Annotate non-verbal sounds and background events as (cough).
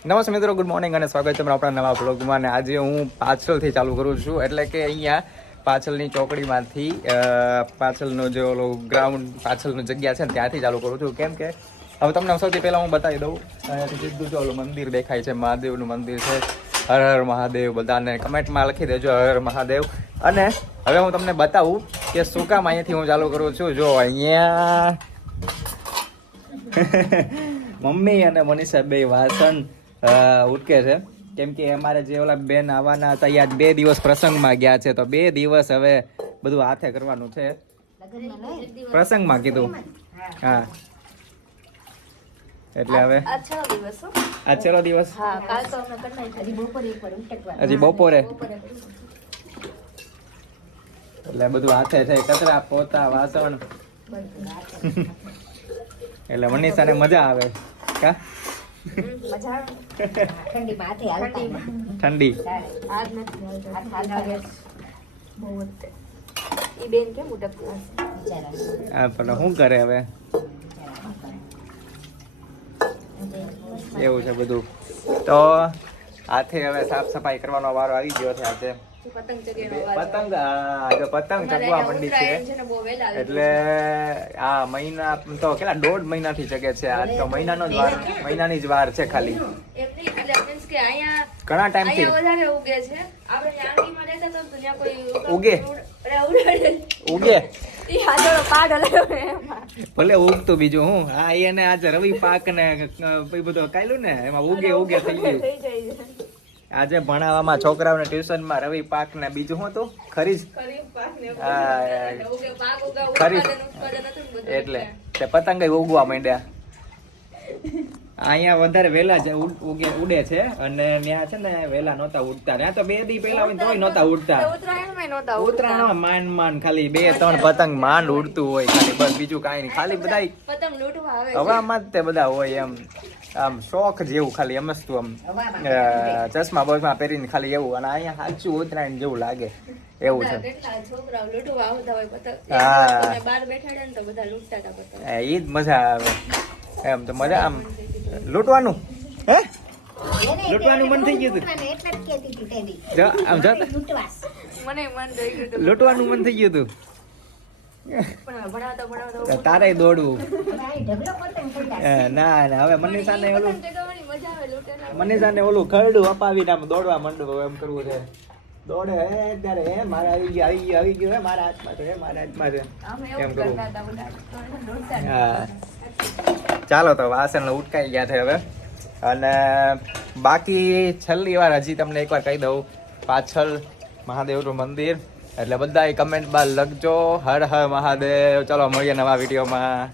નમસ્તે મિત્રો good morning અને સ્વાગત છે આપણા નવા બ્લોગમાં અને આજે હું પાછળથી ચાલુ કરું છું, એટલે કે અહીંયા પાછળની ચોકડીમાંથી પાછળનો જે ઓલો ગ્રાઉન્ડ પાછળની જગ્યા છે ને, ત્યાંથી ચાલુ કરું છું. કેમ કે હવે તમને સૌથી પહેલાં હું બતાવી દઉં, અહીંયાથી સીધું જો ઓલું મંદિર દેખાય છે, મહાદેવનું મંદિર છે. હર હર મહાદેવ, બધાને કમેન્ટમાં લખી દેજો હર હર મહાદેવ. અને હવે હું તમને બતાવું કે શું કામ અહીંયાથી હું ચાલુ કરું છું. જો, અહીંયા (laughs) મમ્મી અને મનીષા બે વાસણ ઉટકે છે. કેમ કે અમારે જે ઓલા બેન આવવાના હતા યાદ બે દિવસ પ્રસંગમાં ગયા છે. તો બે દિવસ હવે બધું હાથે કરવાનું છે. પ્રસંગમાં કીધું. હા. એટલે હવે આ છ દિવસ છેલ્લો દિવસ. હજી બપોરે. એટલે બધું હાથે છે. કચરા પોતા વાસણ. (laughs) એટલે મનીષાને મજા આવે. કા? ઠંડી. શું કરે હવે? એવું છે બધું. તો હાથે હવે સાફ સફાઈ કરવાનો વારો આવી ગયો છે આજે. પતંગ જો પતંગ આજે પતંગ ચગવા મંડી છે. એટલે આ મહિના તો કેટલા દોઢ મહિનાથી જગે છે આ તો મહિનાનો જ વાર મહિનાની જ વાર છે ખાલી. ઘણા ટાઈમથી થી. વધારે ઉગે છે. આપણે રહેતા તો કોઈ ઉગે? ઉગે. ભલે ઉગતું બીજું હું હા એને આજે રવિ પાક ને બધું કાયલું ને એમાં ઉગે ઉગે થઈ ગયું. આજે ભણાવવામાં છોકરાઓને ટ્યુશનમાં રવિ પાક ને બીજું શું હતું? ખરીજ? બધું. એટલે તે પતંગ ઉગવા માંડ્યા. અહીંયા વધારે વેલા જ ઉગે ઉડે છે અને ત્યાં છે ને વેલા નહોતા ઉડતા. ત્યાં તો બે દી પહેલા હોય તોય નહોતા ઉડતા. ઉત્તરાયણ માંડ માંડ ખાલી બે ત્રણ પતંગ માંડ ઉડતું હોય ખાલી બસ બીજું કાંઈ નહીં. ખાલી બધા પતંગ લૂંટવા આવે છે. હવામાં જ તે બધા હોય એમ. આમ શોખ જેવું ખાલી એમ અમસ્તું આમ ચશ્મા બસમાં પહેરીને ખાલી એવું અને અહીંયા સાચું ઉતરાયણ જેવું લાગે એવું છે હા. એક લોકોને બહાર બેઠાડે ને તો બધા લૂંટતા હતા પતંગ એ જ મજા આવે એમ તો મજા આમ લૂંટવાનું હે લૂંટવાનું મન થઈ ગયું હતું આમ જો મને મન થઈ ગયું હતું. લૂંટવાનું મન થઈ ગયું હતું ભણાવતા તારે દોડવું ના ના હવે મનીષાને ઓલું મનીષાને ઓલું ખરડું અપાવીને આમ દોડવા માંડવું એમ કરવું છે. દોડે હે ત્યારે હે મારા આવી ગયો આવી ગયો આવી ગયો હે મારા હાથમાં છે મારા હાથમાં છે. એમ કરવું. હા. ચાલો તો વાસણ ઉટકાઈ ગયા છે હવે. અને બાકી છેલ્લી વાર હજી તમને એકવાર કહી દઉં પાછળ મહાદેવનું મંદિર. એટલે બધા કમેન્ટ બાર લખજો. હર હર મહાદેવ. ચલો મળીએ નવા વિડીયોમાં.